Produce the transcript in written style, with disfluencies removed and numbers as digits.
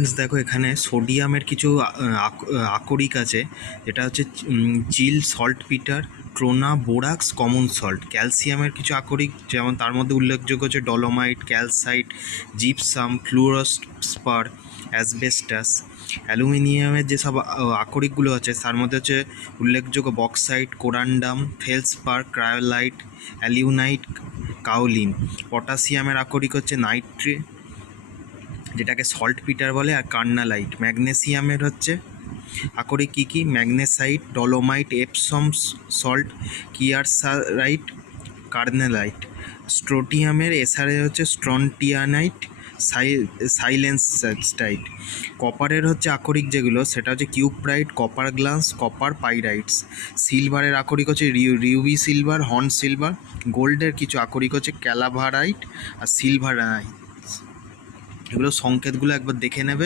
দেখো এখানে সোডিয়ামের কিছু আকরিক আছে, যেটা হচ্ছে Chile saltpetre, trona, borax, common salt. ক্যালসিয়ামের কিছু আকরিক, যেমন তার মধ্যে উল্লেখযোগ্য হচ্ছে dolomite, calcite, gypsum, fluorspar, asbestos. অ্যালুমিনিয়ামের যেসব আকরিকগুলো আছে তার মধ্যে হচ্ছে উল্লেখযোগ্য bauxite, corundum, feldspar, cryolite, alunite, kaolin. পটাশিয়ামের আকরিক হচ্ছে নাইট্রেট, যেটাকে সল্ট পিটার বলে, আর কার্নালাইট। ম্যাগনেসিয়ামের হচ্ছে আকরিক কী কী? Magnesite, dolomite, Epsom salt, kieserite, carnallite. স্ট্রোটিয়ামের এসআরে হচ্ছে স্ট্রন্টিয়ানাইট, সাইলেন্সাইট। কপারের হচ্ছে আকরিক যেগুলো, সেটা হচ্ছে cuprite, copper glance, copper pyrites. সিলভারের আকরিক হচ্ছে রিউবি সিলভার, হর্ন সিলভার। গোল্ডের কিছু আকরিক হচ্ছে ক্যালাভারাইট আর সিলভারাইট। এগুলো সংকেতগুলো একবার দেখে নেবে।